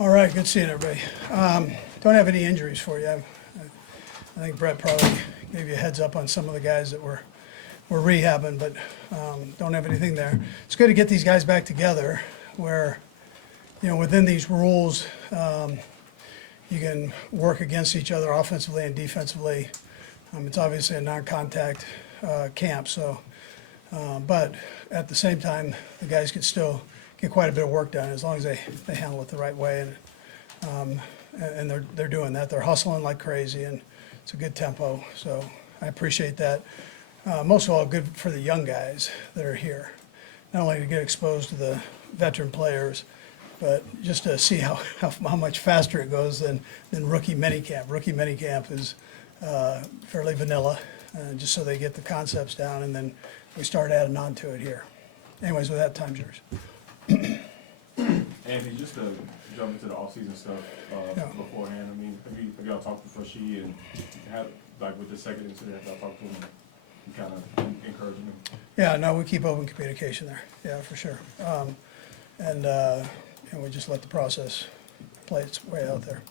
All right, good seeing everybody. Don't have any injuries for you. I think Brett probably gave you a heads up on some of the guys that were rehabbing, but don't have anything there. It's good to get these guys back together where, within these rules, you can work against each other offensively and defensively. It's obviously a non-contact camp, so, but at the same time, the guys can still get quite a bit of work done as long as they handle it the right way, and they're doing that. They're hustling like crazy, and it's a good tempo, so I appreciate that. Most of all, good for the young guys that are here, not only to get exposed to the veteran players, but just to see how much faster it goes than rookie minicamp. Rookie minicamp is fairly vanilla, just so they get the concepts down, and then we start adding on to it here. Anyways, with that, time's yours. Anthony, just to jump into the off-season stuff beforehand, I mean, have y'all talked to Freshie and with the second incident, have y'all talked to him and kind of encouraging him? Yeah, no, we keep open communication there, yeah, for sure. And we just let the process play its way out there.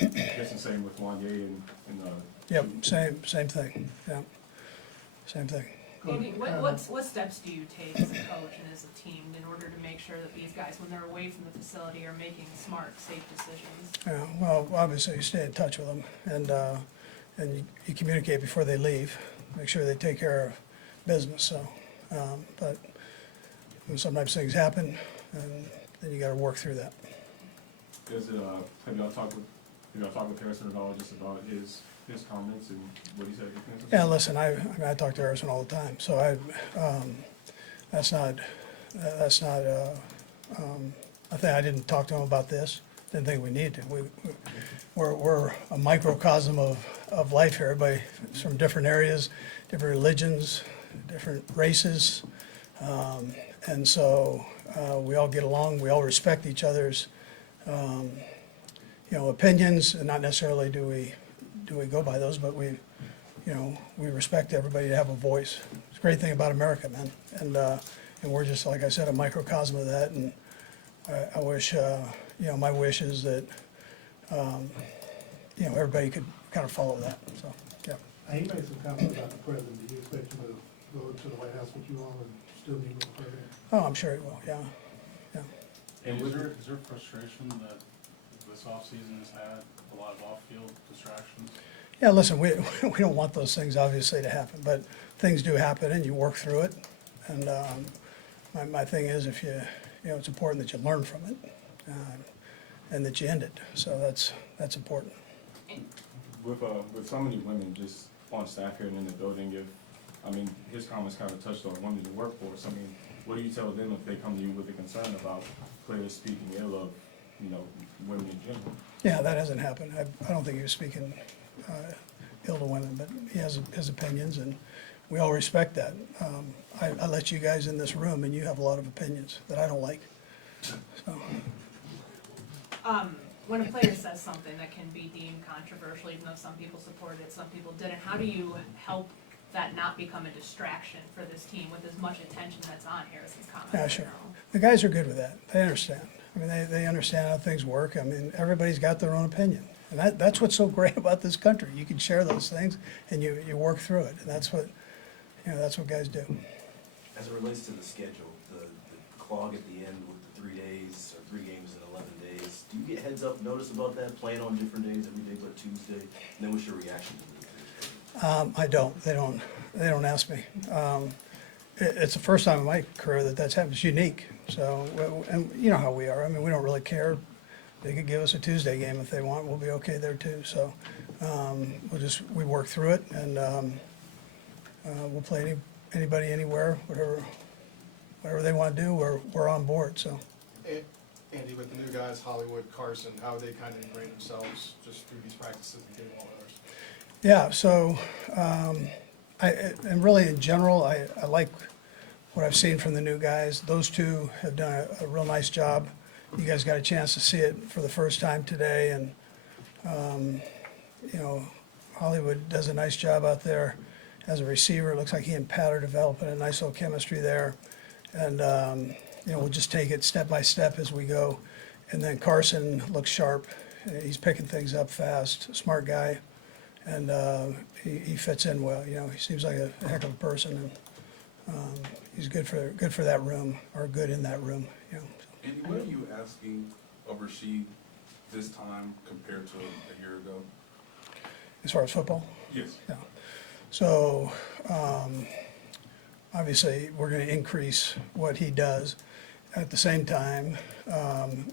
I guess the same with Wanye and Yep, same thing, yeah, same thing. Andy, what steps do you take as a coach and as a team in order to make sure that these guys, when they're away from the facility, are making smart, safe decisions? Yeah, well, obviously you stay in touch with them, and you communicate before they leave, make sure they take care of business, so, but sometimes things happen, and then you gotta work through that. Have y'all talked with Harrison at all just about his comments and what he said? Yeah, listen, I talk to Harrison all the time, so that's not a thing. I didn't talk to him about this, didn't think we need to. We're a microcosm of life here. Everybody from different areas, different religions, different races, and so we all get along, we all respect each other's opinions, and not necessarily do we go by those, but we respect everybody to have a voice. It's a great thing about America, man, and we're just, like I said, a microcosm of that, and I wish, my wish is that, everybody could kind of follow that, so, yeah. He made some comments about the president. Do you expect him to go to the White House with you all and still meet with the president? Oh, I'm sure he will, yeah. And is there frustration that this offseason has had a lot of off-field distractions? Yeah, listen, we don't want those things obviously to happen, but things do happen and you work through it. And my thing is, if it's important that you learn from it and that you end it. So that's important. With so many women just on staff here and in the building, his comments kind of touched on women in the workforce. What do you tell them if they come to you with a concern about players speaking ill of, women in general? Yeah, that hasn't happened. I don't think he was speaking ill to women, but he has his opinions, and we all respect that. I let you guys in this room, and you have a lot of opinions that I don't like. So. When a player says something that can be deemed controversial, even though some people supported it, some people didn't, how do you help that not become a distraction for this team with as much attention that's on Harrison's comments? Yeah, sure. The guys are good with that. They understand. They understand how things work. Everybody's got their own opinion. And that's what's so great about this country. You can share those things and you work through it. And that's what guys do. As it relates to the schedule, the clog at the end with the 3 days or 3 games in 11 days, do you get heads up notice about that, playing on different days every day but Tuesday? And then what's your reaction to it? I don't. They don't ask me. It's the first time in my career that's happened. It's unique. So, and you know how we are. We don't really care. They could give us a Tuesday game if they want. We'll be okay there too. So, we work through it, and we'll play anybody, anywhere, whatever they want to do. We're on board. So. Andy, with the new guys, Hollywood, Carson, how they kind of integrate themselves just through these practices and getting all others? Yeah, so, and really in general, I like what I've seen from the new guys. Those two have done a real nice job. You guys got a chance to see it for the first time today, and, Hollywood does a nice job out there as a receiver. It looks like he and Pat are developing a nice little chemistry there. And, we'll just take it step by step as we go. And then Carson looks sharp. He's picking things up fast, smart guy, and he fits in well. You know, he seems like a heck of a person, and he's good for that room, or good in that room. You know. Andy, what are you asking of Reid this time compared to a year ago? As far as football, Yes. yeah. So obviously, we're going to increase what he does. At the same time,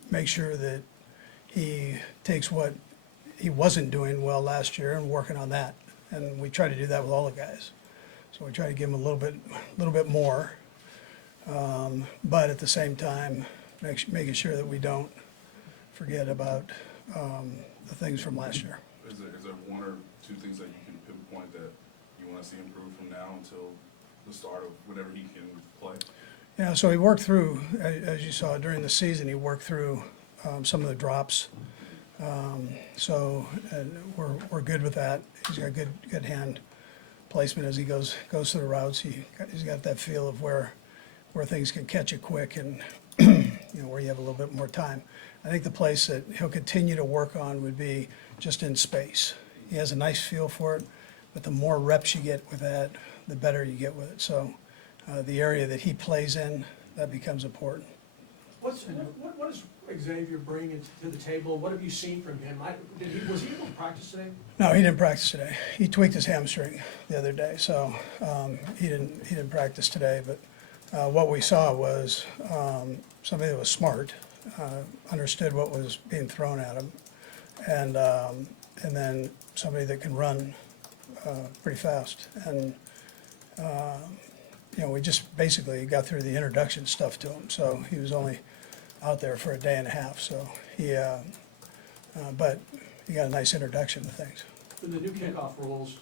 make sure that he takes what he wasn't doing well last year and working on that. And we try to do that with all the guys. So we try to give him a little bit more, but at the same time, making sure that we don't forget about the things from last year. Is there one or two things that you can pinpoint that you want to see improve from now until the start of whenever he can play? Yeah, so he worked through, as you saw during the season, he worked through some of the drops. So we're good with that. He's got good hand placement as he goes through the routes. He's got that feel of where things can catch you quick and you know, where you have a little bit more time. I think the place that he'll continue to work on would be just in space. He has a nice feel for it, but the more reps you get with that, the better you get with it. So the area that he plays in, that becomes important. What does Xavier bring to the table? What have you seen from him? Was he able to practice today? No, he didn't practice today. He tweaked his hamstring the other day, so he didn't practice today. But what we saw was somebody that was smart, understood what was being thrown at him, and then somebody that can run pretty fast. And you know, we just basically got through the introduction stuff to him, so he was only out there for a day and a half. So but he got a nice introduction to things. For the new kickoff rules,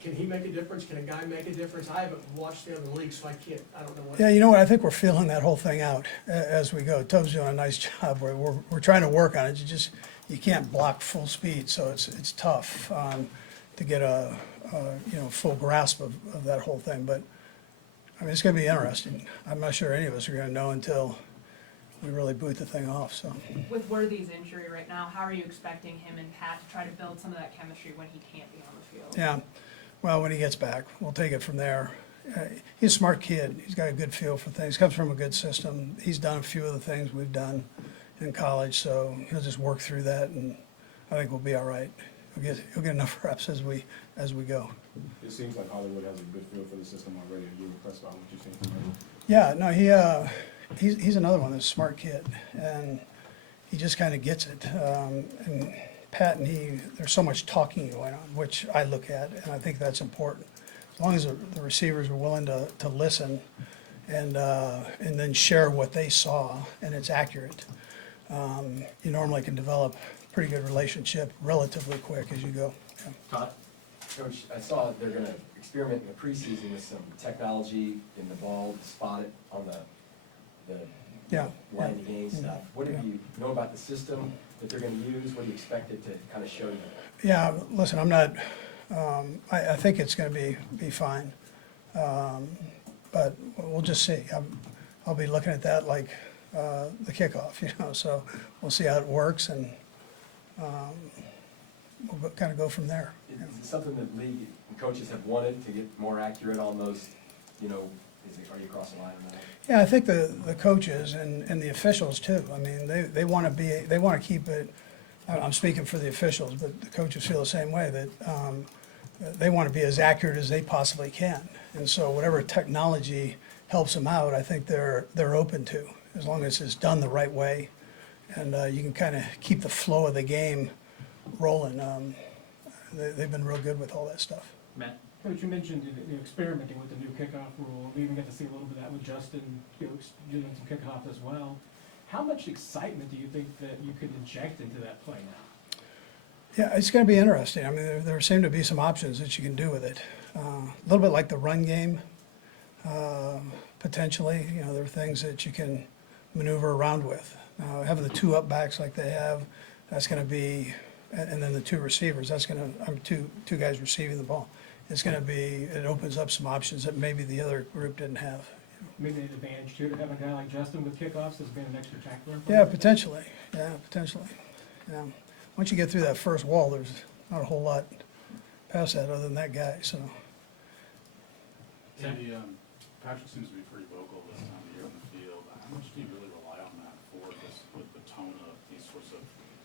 can he make a difference? Can a guy make a difference? I haven't watched the other league, so I don't know what. Yeah, you know what? I think we're feeling that whole thing out as we go. Tubbs doing a nice job. We're trying to work on it. You can't block full speed, so it's tough to get a you know, full grasp of that whole thing. But I mean, it's going to be interesting. I'm not sure any of us are going to know until we really boot the thing off. So With Worthy's injury right now, how are you expecting him and Pat to try to build some of that chemistry when he can't be on the field? yeah, well, when he gets back, we'll take it from there. He's a smart kid. He's got a good feel for things. Comes from a good system. He's done a few of the things we've done in college, so he'll just work through that, and I think we'll be all right. He'll get enough reps as we go. It seems like Hollywood has a good feel for the system already. Are you impressed by what you've seen from him? Yeah, no, he's another one that's a smart kid, and he just kind of gets it. And Pat and there's so much talking going on, which I look at, and I think that's important. As long as the receivers are willing to listen and then share what they saw, and it's accurate, you normally can develop a pretty good relationship relatively quick as you go. Yeah. Todd? Coach, I saw they're gonna experiment in the preseason with some technology in the ball to spot it on the Yeah. line of game stuff. What do you know about the system that they're gonna use? What do you expect it to kind of show you? Yeah, listen, I'm not, I think it's gonna be fine. But we'll just see. I'll be looking at that like the kickoff, you know, so we'll see how it works, and we'll kind of go from there. Is it something that league and coaches have wanted to get more accurate on those, you know, are you crossing the line on that? Yeah, I think the coaches and the officials too. I mean, they want to keep it, I'm speaking for the officials, but the coaches feel the same way, that they want to be as accurate as they possibly can. And so whatever technology helps them out, I think they're open to, as long as it's done the right way, and you can kind of keep the flow of the game rolling. They've been real good with all that stuff. Matt? Coach, you mentioned experimenting with the new kickoff rule. We even got to see a little bit of that with Justin, doing some kickoff as well. How much excitement do you think that you could inject into that play now? Yeah, it's going to be interesting. I mean, there seem to be some options that you can do with it. A little bit like the run game, potentially. You know, there are things that you can maneuver around with. Having the two up backs like they have, that's going to be, and then the two receivers, that's going to, two guys receiving the ball. It's going to be, it opens up some options that maybe the other group didn't have. Maybe an advantage too to have a guy like Justin with kickoffs as being an extra tackler. Yeah, potentially. yeah, potentially, yeah. Once you get through that first wall, there's not a whole lot past that other than that guy, so. Andy, Patrick seems to be pretty vocal this time of year in the field. How much do you really rely on that for this, with the tone of these sorts of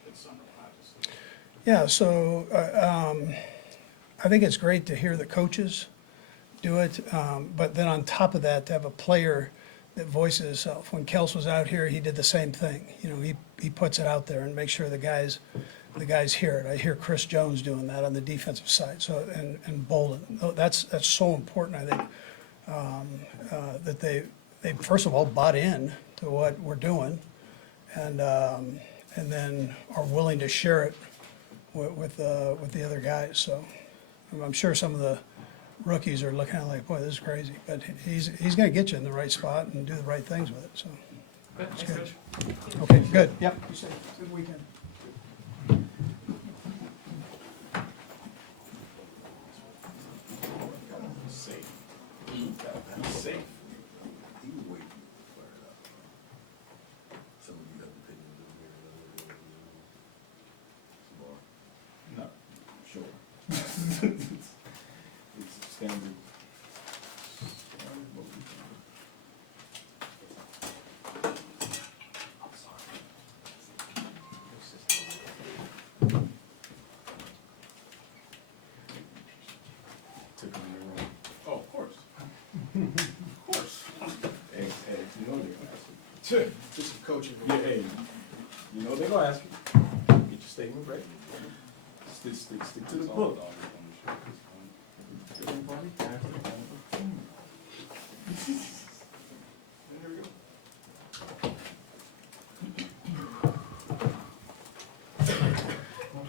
midsummer practices? Yeah, so I think it's great to hear the coaches do it, but then on top of that, to have a player that voices himself. When Kels was out here, he did the same thing. You know, he puts it out there and makes sure the guys hear it. I hear Chris Jones doing that on the defensive side. So and Bolton, that's so important. I think that they first of all bought in to what we're doing, and then are willing to share it with the other guys. So I'm sure some of the rookies are looking at it like, boy, this is crazy. But he's going to get you in the right spot and do the right things with it. So Good, thanks, Coach. okay, good. Yep. You said good weekend. Safe. Safe. He was way too fired up. Some of you have opinions over here. No, sure. It's standard. Took him in the room. Oh, of course. Of course. Hey, you know they're gonna ask you. Just some coaching. Yeah, hey, you know they're gonna ask you. Get your statement ready. Stick to the book. There we go.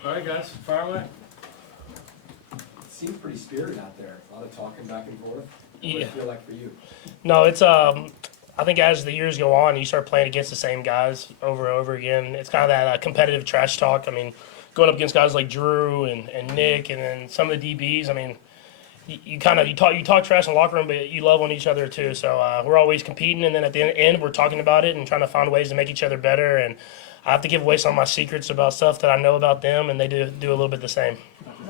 All right, guys, fire away. It seems pretty spirited out there, a lot of talking back and forth. What does Yeah. it feel like for you? No, it's I think as the years go on, you start playing against the same guys over and over again. It's kind of that competitive trash talk. I mean, going up against guys like Drew and Nick, and then some of the DBs. I mean, you talk trash in the locker room, but you love on each other too. So we're always competing, and then at the end, we're talking about it and trying to find ways to make each other better. And I have to give away some of my secrets about stuff that I know about them, and they do a little bit the same.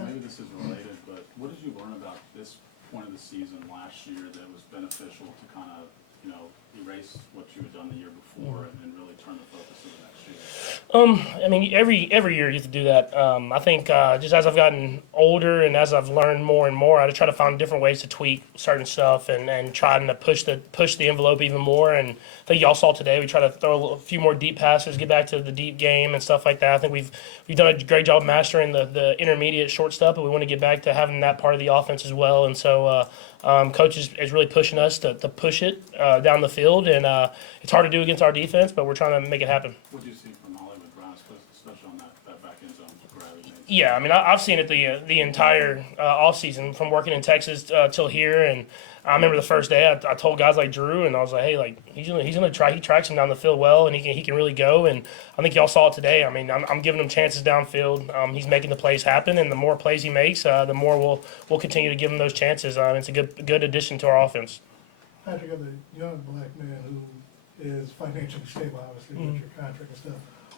Maybe this is related, but what did you learn about this point of the season last year that was beneficial to kind of, erase what you had done the year before and really turn the focus to the next year? I mean, every year you have to do that. I think just as I've gotten older and as I've learned more and more, I just try to find different ways to tweak certain stuff and trying to push the envelope even more. And I think y'all saw today, we try to throw a few more deep passes, get back to the deep game and stuff like that. I think we've done a great job mastering the intermediate short stuff, but we want to get back to having that part of the offense as well. And so coach is really pushing us to push it down the field, and it's hard to do against our defense, but we're trying to make it happen. What do you see from Hollywood Brown, especially on that back end zone grab he made? Yeah, I mean, I've seen it the entire offseason from working in Texas till here, and I remember the first day I told guys like Drew, and I was like, hey, like he's gonna try. He tracks him down the field well, and he can really go. And I think y'all saw it today. I mean, I'm giving him chances downfield. He's making the plays happen, and the more plays he makes, the more we'll continue to give him those chances. It's a good addition to our offense. Patrick, as a young black man who is financially stable, obviously, with your contract and stuff,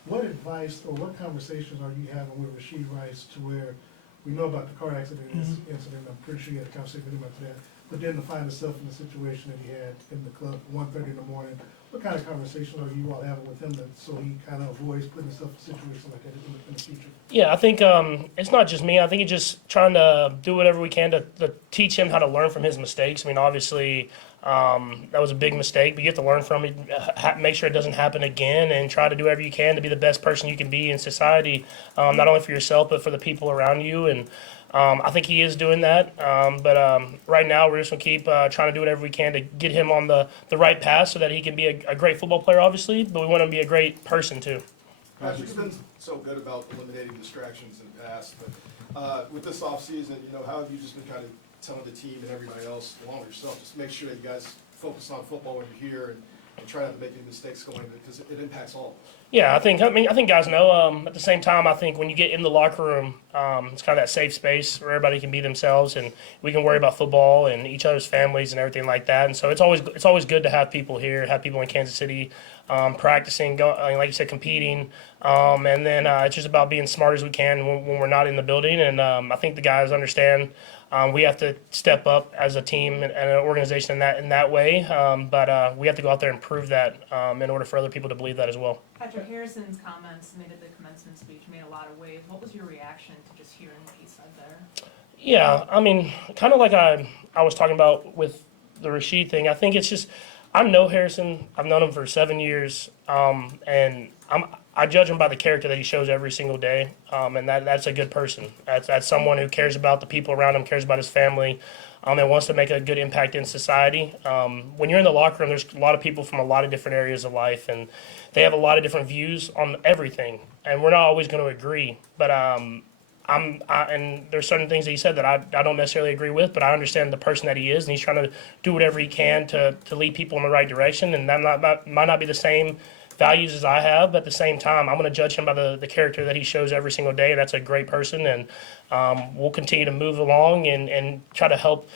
what advice or what conversations are you having with Rasheed Rice to where we know about the car accident incident, I'm pretty sure you had a conversation with him about that, but then to find himself in the situation that he had in the club at 1:30 in the morning, what kind of conversations are you all having with him so he kind of avoids putting himself in a situation like that in the future? Yeah, I think it's not just me. I think it's just trying to do whatever we can to teach him how to learn from his mistakes. I mean, obviously, that was a big mistake, but you have to learn from it, make sure it doesn't happen again, and try to do whatever you can to be the best person you can be in society, not only for yourself, but for the people around you. And I think he is doing that. But right now, we're just going to keep trying to do whatever we can to get him on the right path so that he can be a great football player, obviously, but we want him to be a great person, too. Patrick, you've been so good about eliminating distractions in the past, but with this offseason, how have you just been kind of telling the team and everybody else, along with yourself, just make sure that you guys focus on football when you're here and try not to make any mistakes going, because it impacts all. Yeah, I think guys know. At the same time, I think when you get in the locker room, it's kind of that safe space where everybody can be themselves, and we can worry about football and each other's families and everything like that. And so it's always good to have people here, have people in Kansas City practicing, like you said, competing, and then it's just about being smart as we can when we're not in the building. And I think the guys understand. We have to step up as a team and an organization in that way, but we have to go out there and prove that in order for other people to believe that as well. Patrick, Harrison's comments made at the commencement speech made a lot of waves. What was your reaction to just hearing what he said there? Yeah, I mean, kind of like I was talking about with the Reid thing. I think it's just I know Harrison. I've known him for 7 years, and I judge him by the character that he shows every single day, and that's a good person. That's someone who cares about the people around him, cares about his family, and wants to make a good impact in society. When you're in the locker room, there's a lot of people from a lot of different areas of life, and they have a lot of different views on everything, and we're not always going to agree. But and there's certain things that he said that I don't necessarily agree with, but I understand the person that he is, and he's trying to do whatever he can to lead people in the right direction, and that might not be the same values as I have, but at the same time, I'm going to judge him by the character that he shows every single day, and that's a great person, and we'll continue to move along and try to help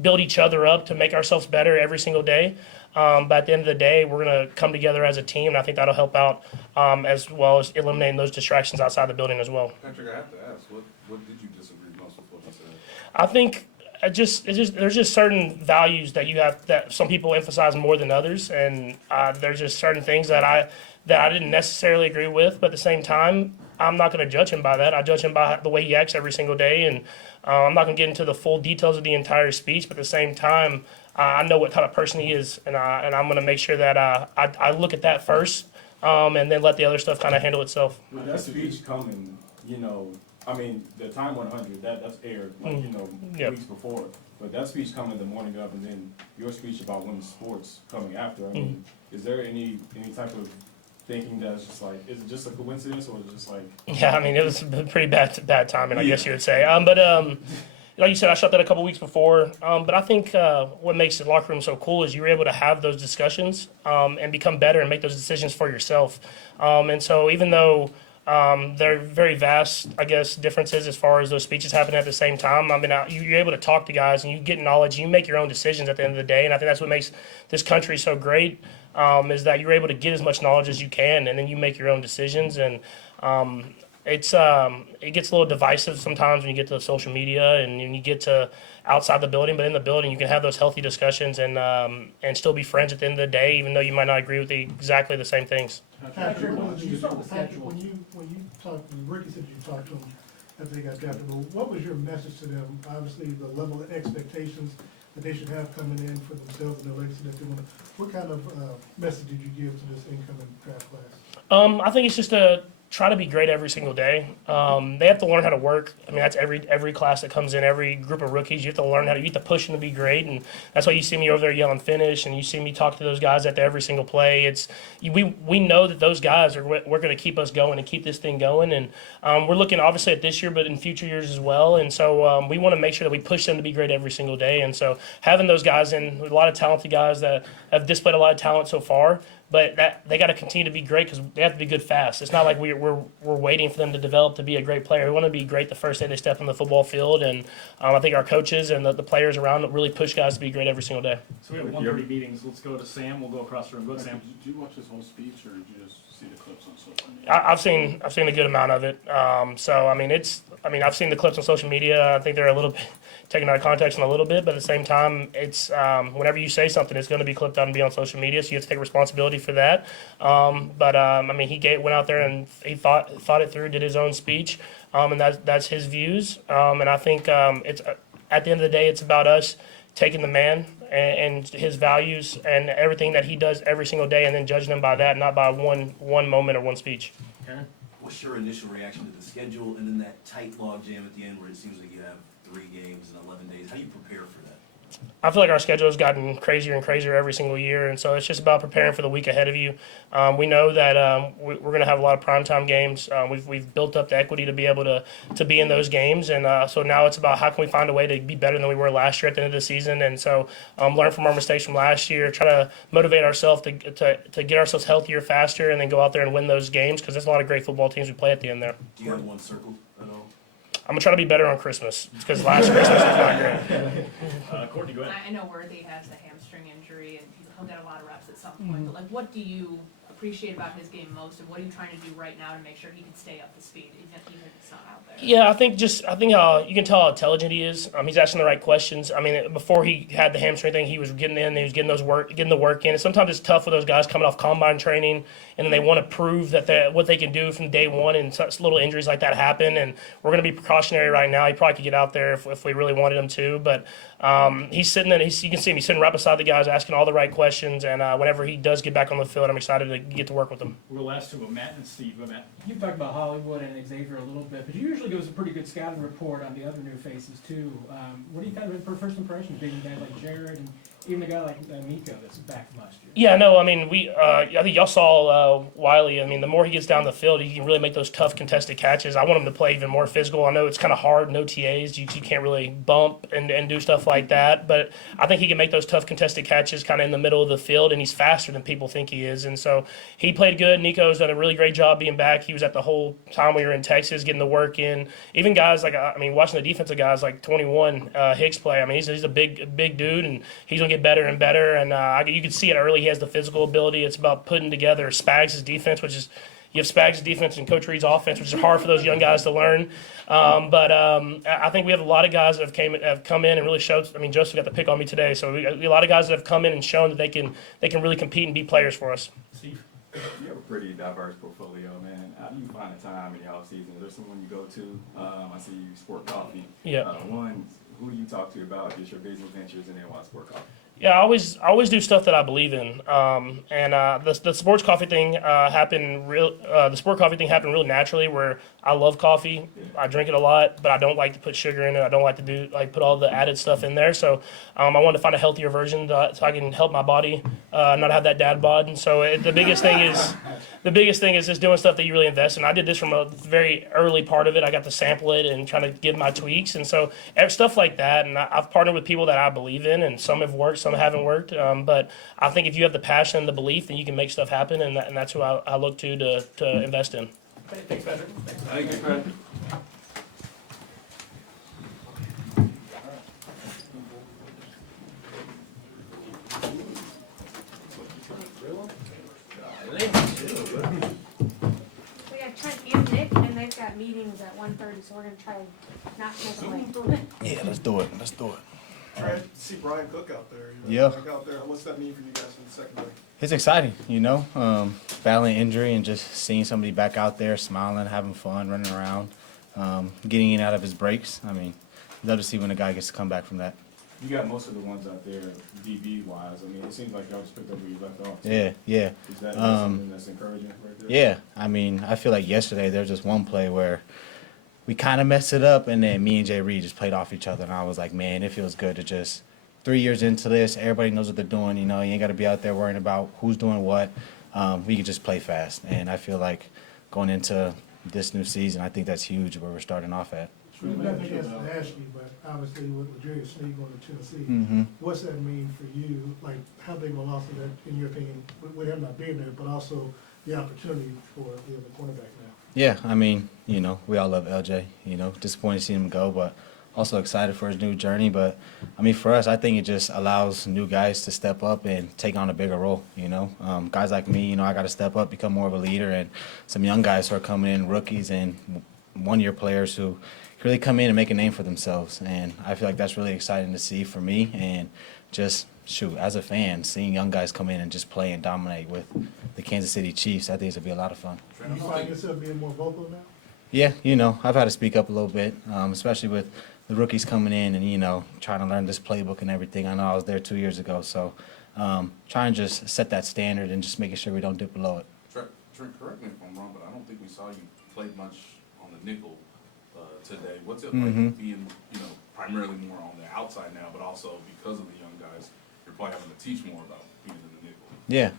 build each other up to make ourselves better every single day. But at the end of the day, we're going to come together as a team, and I think that'll help out as well as eliminating those distractions outside the building as well. Patrick, I have to ask, what did you disagree most with what he said? I think there's just certain values that you have that some people emphasize more than others, and there's just certain things that I didn't necessarily agree with. But at the same time, I'm not going to judge him by that. I judge him by the way he acts every single day, and I'm not going to get into the full details of the entire speech. But at the same time, I know what kind of person he is, and I'm going to make sure that I look at that first, and then let the other stuff kind of handle itself. With that speech coming, I mean, the time 100, that's aired, like, Yep. weeks before. But that speech coming the morning of, and then your speech about women's sports coming after. I mean, is there any type of thinking that's just like, is it just a coincidence, or is it just like? Yeah, I mean, it was a pretty bad timing, I guess you would say. But like you said, I shot that a couple weeks before. But I think what makes the locker room so cool is you're able to have those discussions and become better and make those decisions for yourself. And so even though there are very vast, I guess, differences as far as those speeches happening at the same time. I mean, you're able to talk to guys and you get knowledge. You make your own decisions at the end of the day, and I think that's what makes this country so great. Is that you're able to get as much knowledge as you can, and then you make your own decisions. And it gets a little divisive sometimes when you get to social media and you get to outside the building. But in the building, you can have those healthy discussions and still be friends at the end of the day, even though you might not agree with exactly the same things. Patrick, when You saw the schedule. when you talked, Ricky said you talked to them after they got drafted, but what was your message to them? Obviously, the level of expectations that they should have coming in for themselves and their legacy that they want to, what kind of message did you give to this incoming draft class? I think it's just to try to be great every single day. They have to learn how to work. I mean, that's every class that comes in, every group of rookies. You have to learn you have to push them to be great, and that's why you see me over there yelling finish, and you see me talk to those guys at every single play. We know that those guys we're going to keep us going and keep this thing going, and we're looking obviously at this year, but in future years as well. And so we want to make sure that we push them to be great every single day. And so having those guys in, a lot of talented guys that have displayed a lot of talent so far. But they got to continue to be great because they have to be good fast. It's not like we're waiting for them to develop to be a great player. We want to be great the first day they step on the football field, and I think our coaches and the players around really push guys to be great every single day. So we have 1:30 meetings. Let's go to Sam. We'll go across the room. Go to Sam. Did you watch his whole speech, or did you just see the clips on social media? I've seen a good amount of it. So I've seen the clips on social media. I think they're a little bit taken out of context in a little bit, but at the same time, it's whenever you say something, it's going to be clipped out and be on social media. So you have to take responsibility for that. He went out there and he thought it through, did his own speech, and that's his views. And I think it's at the end of the day, it's about us taking the man and his values and everything that he does every single day, and then judging him by that, not by one moment or one speech. Okay. What's your initial reaction to the schedule and then that tight log jam at the end where it seems like you have 3 games in 11 days? How do you prepare for that? I feel like our schedule has gotten crazier and crazier every single year, and so it's just about preparing for the week ahead of you. We know that we're going to have a lot of primetime games. We've built up the equity to be able to be in those games, and so now it's about how can we find a way to be better than we were last year at the end of the season, and so learn from our mistakes from last year, try to motivate ourselves to get ourselves healthier faster, and then go out there and win those games because there's a lot of great football teams we play at the end there. Do you have one circle at all? I'm gonna try to be better on Christmas because last Christmas was not great. Courtney, go ahead. I know Worthy has the hamstring injury and he'll get a lot of reps at some point, but like, what do you appreciate about his game most, and what are you trying to do right now to make sure he can stay up to speed, even if it's not out there? Yeah, I think you can tell how intelligent he is. He's asking the right questions. I mean, before he had the hamstring thing, he was getting in, he was getting the work in. And sometimes it's tough with those guys coming off combine training, and then they want to prove that what they can do from day one, and such little injuries like that happen. And we're going to be precautionary right now. He probably could get out there if we really wanted him to, but he's sitting there. You can see him. He's sitting right beside the guys, asking all the right questions. And whenever he does get back on the field, I'm excited to get to work with him. We'll last to Matt and Steve. Go, Matt. You talked about Hollywood and Xavier a little bit, but you usually give us a pretty good scouting report on the other new faces too. What do you kind of first impressions being guys like Jared and even a guy like Nico that's back from last year? Yeah, no, I mean, I think y'all saw Wiley. I mean, the more he gets down the field, he can really make those tough contested catches. I want him to play even more physical. I know it's kind of hard, no TAs. You can't really bump and do stuff like that. But I think he can make those tough contested catches kind of in the middle of the field, and he's faster than people think he is. And so he played good. Nico's done a really great job being back. He was at the whole time we were in Texas, getting the work in. Even guys like, watching the defensive guys like 21, Hicks play. I mean, he's a big dude, and he's going to get better and better. And you can see it early. He has the physical ability. It's about putting together Spags' defense, which is you have Spags' defense and Coach Reid's offense, which is hard for those young guys to learn. But I think we have a lot of guys that have come in and really showed. I mean, Joseph got the pick on me today, so we got a lot of guys that have come in and shown that they can really compete and be players for us. Steve. You have a pretty diverse portfolio, man. How do you find the time in the off season? Is there someone you go to? I see you Sport Coffee. Yeah. One, who do you talk to about just your business ventures, and then why Sport Coffee? Yeah, I always do stuff that I believe in. The sports coffee thing happened the sport coffee thing happened real naturally. Where I love coffee, I drink it a lot, but I don't like to put sugar in it. I don't like to put all the added stuff in there. So I wanted to find a healthier version so I can help my body not have that dad bod. And so the biggest thing is just doing stuff that you really invest in. I did this from a very early part of it. I got to sample it and trying to give my tweaks, and so stuff like that. And I've partnered with people that I believe in, and some have worked, some haven't worked. But I think if you have the passion and the belief, then you can make stuff happen, and that's who I look to invest in. Okay, thanks, Patrick. Thank you, Patrick. We got Trent and Nick, and they've got meetings at 1:30, so we're gonna try and not make them late. Yeah, let's do it. Trent, see Brian Cook out there. Yeah. Back out there. What's that mean for you guys in the secondary? It's exciting, battling injury and just seeing somebody back out there smiling, having fun, running around, getting in and out of his breaks. I mean, love to see when a guy gets to come back from that. You got most of the ones out there, DB wise. I mean, it seems like y'all just picked up where you left off. Yeah. Is that something that's encouraging right there? Yeah, I mean, I feel like yesterday there was just one play where we kind of messed it up, and then me and Reid just played off each other, and I was like, man, it feels good to just 3 years into this, everybody knows what they're doing. You ain't got to be out there worrying about who's doing what. We can just play fast, and I feel like going into this new season, I think that's huge where we're starting off at. Nothing against Ashley, but obviously with Ladria Sneed going to Tennessee, Mm-hmm. what's that mean for you? Like, how big of a loss is that, in your opinion, with him not being there, but also the opportunity for the other cornerback now? Yeah, I mean, we all love LJ. Disappointed to see him go, but also excited for his new journey. But, I mean, for us, I think it just allows new guys to step up and take on a bigger role, Guys like me, I got to step up, become more of a leader, and some young guys who are coming in, rookies and one-year players who really come in and make a name for themselves. And I feel like that's really exciting to see for me. And just, as a fan, seeing young guys come in and just play and dominate with the Kansas City Chiefs, I think it's going to be a lot of fun. You find yourself being more vocal now? Yeah, I've had to speak up a little bit, especially with the rookies coming in and, trying to learn this playbook and everything. I know I was there 2 years ago, so trying to just set that standard and just making sure we don't dip below it. Trent, correct me if I'm wrong, but I don't think we saw you play much on the nickel today. What's it like being, primarily more on the outside now, but also because of the young guys, you're probably having to teach more about being in the nickel. Yeah,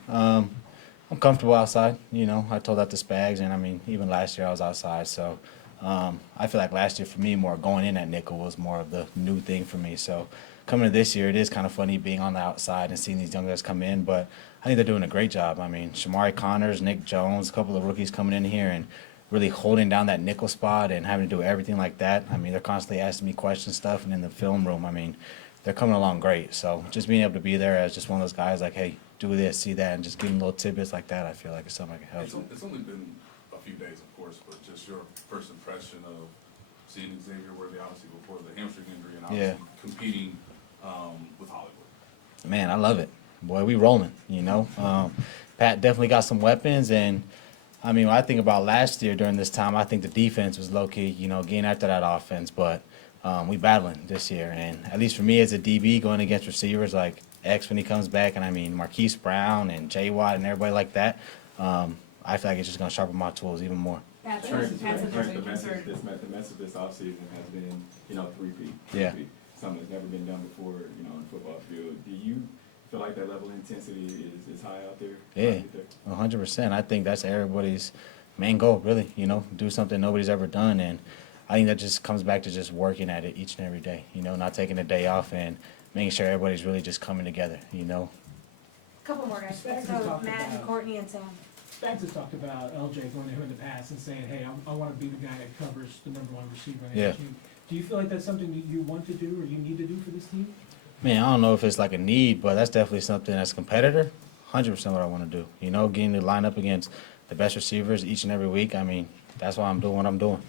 I'm comfortable outside. You know, I told that to Spags, and I mean, even last year I was outside. So I feel like last year for me, more going in at nickel was more of the new thing for me. So coming to this year, it is kind of funny being on the outside and seeing these young guys come in. But I think they're doing a great job. I mean, Shamari Connors, Nick Jones, a couple of rookies coming in here and really holding down that nickel spot and having to do everything like that. I mean, they're constantly asking me questions stuff, and in the film room, I mean, they're coming along great. So just being able to be there as just one of those guys like, hey, do this, see that, and just giving little tidbits like that, I feel like it's something I can help. It's only been a few days, of course, but just your first impression of seeing Xavier Worthy, obviously before the hamstring injury, and obviously competing with Hollywood. Man, I love it. Boy, we rolling, you know. Pat definitely got some weapons, and I mean, when I think about last year during this time, I think the defense was low-key, you know, getting after that offense, but we battling this year, and at least for me as a DB going against receivers like X when he comes back, and I mean Marquise Brown and J. Watt and everybody like that, I feel like it's just going to sharpen my tools even more. That's The a message concern. this offseason has been, you know, three-peat. Yeah. Something that's never been done before, you know, in the football field. Do you feel like that level of intensity is high out there? Yeah, 100%. I think that's everybody's main goal, really, you know, do something nobody's ever done, and I think that just comes back to just working at it each and every day, you know, not taking a day off and making sure everybody's really just coming together, you know. Couple more guys. We're gonna go with Matt and Courtney and Sam. Spags has talked about LJ going to him in the past and saying, hey, I want to be the guy that covers the number one receiver on the Yeah. team. Do you feel like that's something that you want to do or you need to do for this team? Man, I don't know if it's like a need, but that's definitely something as a competitor, 100% what I want to do. You know, getting to line up against the best receivers each and every week. I mean, that's why I'm doing what I'm doing.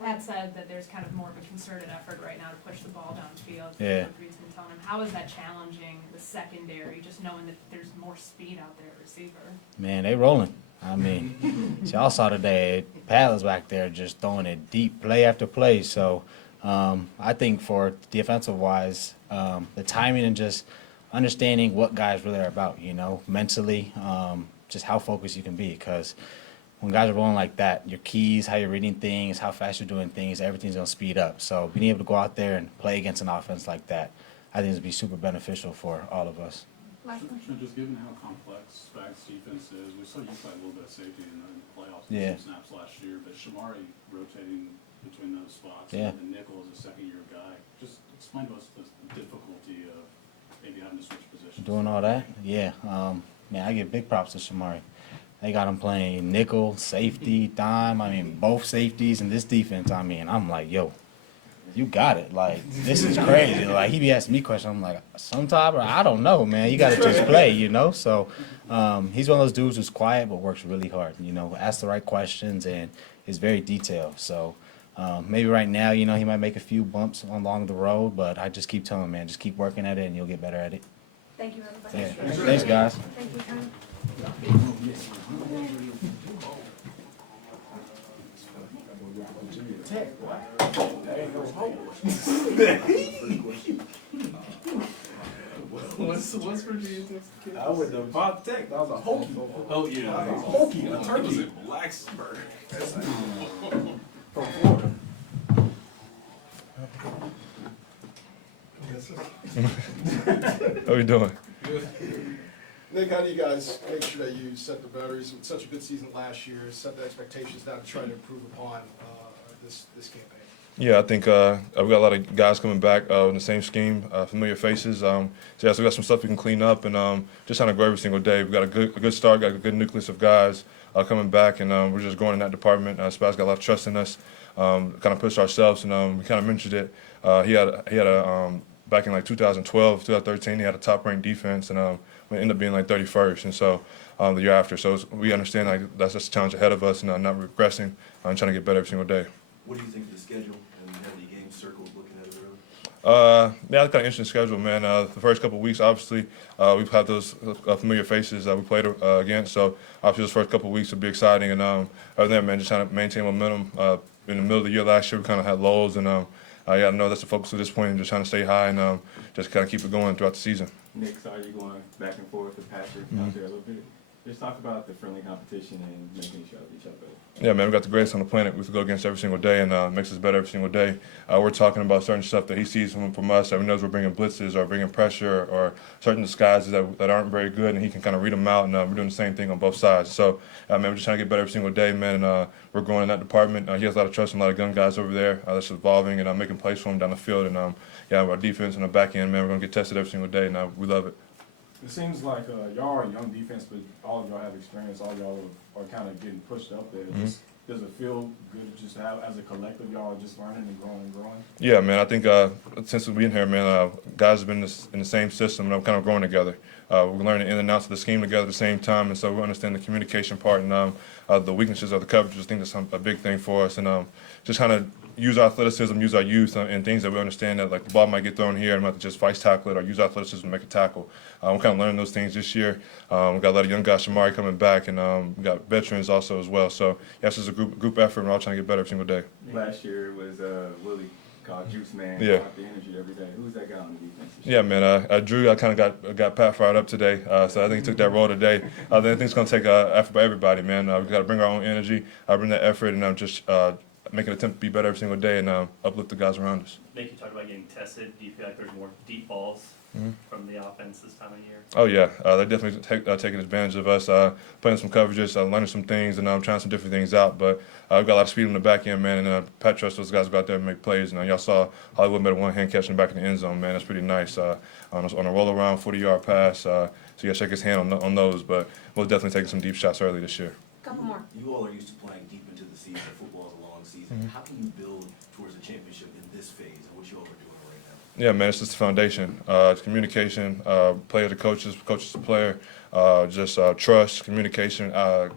That said, that there's kind of more of a concerted effort right now to push the ball downfield. Yeah. Reid's been telling him, how is that challenging the secondary, just knowing that there's more speed out there at receiver? Man, they rolling. I mean, y'all saw today, Pat was back there just throwing it deep play after play. So I think for defensive-wise, the timing and just understanding what guys really are about, you know, mentally, just how focused you can be. Because when guys are rolling like that, your keys, how you're reading things, how fast you're doing things, everything's going to speed up. So being able to go out there and play against an offense like that, I think it's going to be super beneficial for all of us. Just given how complex Spags' defense is, we saw you play a little bit of safety in the playoffs, Yeah. some snaps last year, but Shamari rotating between those spots, Yeah. and Nickel is a second-year guy. Just explain to us the difficulty of maybe having to switch positions. Doing all that? Yeah. Man, I give big props to Shamari. They got him playing nickel, safety, dime. I mean, both safeties in this defense. I mean, I'm like, yo, you got it. Like, this is crazy. Like, he be asking me questions. I'm like, sometimes, I don't know, man. You got to just play, you know? So he's one of those dudes who's quiet but works really hard, you know, asks the right questions and is very detailed. So maybe right now, you know, he might make a few bumps along the road, but I just keep telling him, man, just keep working at it and you'll get better at it. Thank you, everybody. Yeah. Thanks, guys. Thank you, Trent. What's Virginia Tech? I went to Bob Tech, that was a hokey. Oh, yeah. That was a hokey, a It was turkey in Blacksburg. from Florida. How you doing? Nick, how do you guys make sure that you set the boundaries with such a good season last year, set the expectations down to try to improve upon this campaign? Yeah, I think we got a lot of guys coming back in the same scheme, familiar faces. So we got some stuff we can clean up and just trying to grow every single day. We got a good start, got a good nucleus of guys coming back, and we're just growing in that department. Spaz got a lot of trust in us, kind of pushed ourselves, and we kind of mentioned it. He had a back in like 2012, 2013, he had a top-ranked defense, and we ended up being like 31st, and so the year after. So we understand like that's just a challenge ahead of us, and not regressing and trying to get better every single day. What do you think of the schedule and how many games circled looking at it early? Yeah, it's kind of interesting schedule, man. The first couple of weeks, obviously, we've had those familiar faces that we played against. So obviously, those first couple of weeks will be exciting. And other than that, man, just trying to maintain momentum. In the middle of the year last year, we kind of had lulls, and yeah, I know that's the focus at this point, and just trying to stay high and just kind of keep it going throughout the season. Nick, saw you going back and forth with Patrick out there a little bit. Just talk about the friendly competition and making each other better. Yeah, man, we got the greatest on the planet. We have to go against every single day, and makes us better every single day. We're talking about certain stuff that he sees from us, that we knows we're bringing blitzes or bringing pressure or certain disguises that aren't very good, and he can kind of read them out, and we're doing the same thing on both sides. So, man, we're just trying to get better every single day, man, and we're growing in that department. He has a lot of trust in a lot of young guys over there that's evolving, and making plays for him down the field. And, yeah, our defense and the back end, man, we're going to get tested every single day, and we love it. It seems like y'all are a young defense, but all of y'all have experience. All y'all are kind of getting pushed up there. Does it feel good just to have, as a collective, y'all are just learning and growing and growing? Yeah, man, I think since we've been here, man, guys have been in the same system, and I'm kind of growing together. We're learning in and outs of the scheme together at the same time, and so we understand the communication part and the weaknesses of the coverages. I think that's a big thing for us, and just kind of use our athleticism, use our youth, and things that we understand that, like, the ball might get thrown here, and we have to just vice tackle it or use our athleticism to make a tackle. We're kind of learning those things this year. We've got a lot of young guys, Shamari, coming back, and we've got veterans also as well. So, yes, it's a group effort, and we're all trying to get better every single day. Last year was Willie, called Juice Man. Yeah. Brought the energy every day. Who's that guy on the defense? Yeah, man. Drew, I kind of got Pat fired up today, so I think he took that role today. I think it's going to take effort by everybody, man. We've got to bring our own energy, bring that effort, and just make an attempt to be better every single day and uplift the guys around us. Nick, you talked about getting tested. Do you feel like there's more deep balls from the offense this time of year? Oh, yeah. They're definitely taking advantage of us, playing some coverages, learning some things, and trying some different things out. But we've got a lot of speed on the back end, man, and Pat trusts those guys to go out there and make plays. And y'all saw Hollywood made a one-hand catch in the back of the end zone, man. That's pretty nice. On a roll-around 40-yard pass, so you got to shake his hand on those. But we'll definitely take some deep shots early this year. Couple more. You all are used to playing deep into the season. Football is a long season. How can you build towards a championship in this phase and what you all are doing right now? Yeah, man, it's just the foundation. It's communication, player to coaches, coaches to player, just trust, communication,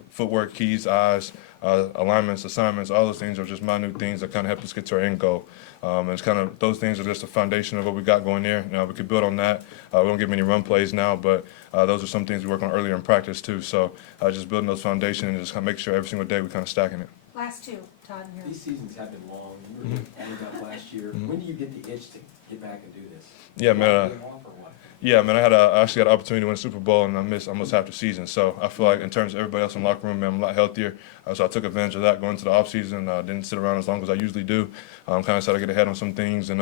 footwork, keys, eyes, alignments, assignments, all those things are just minute things that kind of help us get to our end goal. And it's kind of, those things are just the foundation of what we got going there. Now, we could build on that. We don't get many run plays now, but those are some things we work on earlier in practice too. So just building those foundations and just kind of make sure every single day we're kind of stacking it. Last two, Todd and These Harold. seasons have been long. You were banged up last year. When do you get the itch to get back and do this? Yeah, man. Get off or what? Yeah, man, I actually got an opportunity to win a Super Bowl, and I missed almost half the season. So I feel like in terms of everybody else in the locker room, man, I'm a lot healthier. So I took advantage of that going into the offseason. Didn't sit around as long as I usually do. Kind of started to get ahead on some things. And,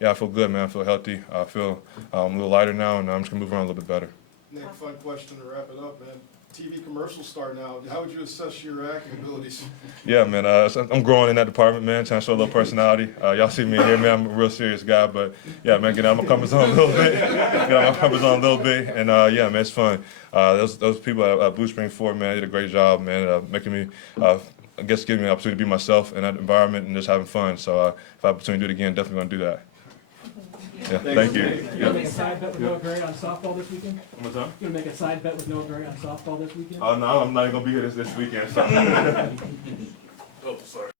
yeah, I feel good, man. I feel healthy. I feel a little lighter now, and I'm just going to move around a little bit better. Nick, fun question to wrap it up, man. TV commercials start now. How would you assess your acting abilities? Yeah, man, I'm growing in that department, man, trying to show a little personality. Y'all see me in here, man, I'm a real serious guy, but yeah, man, get out of my comfort zone a little bit. Get out of my comfort zone a little bit, and yeah, man, it's fun. Those people at Blue Spring 4, man, did a great job, man, making me, I guess giving me the opportunity to be myself in that environment and just having fun. So if I have the opportunity to do it again, definitely going to do that. Yeah, thank you. You gonna make a side bet with Noah Berry on softball this weekend? One more time? You gonna make a side bet with Noah Berry on softball this weekend? Oh, no, I'm not even going to be here this weekend. So. Oh, sorry.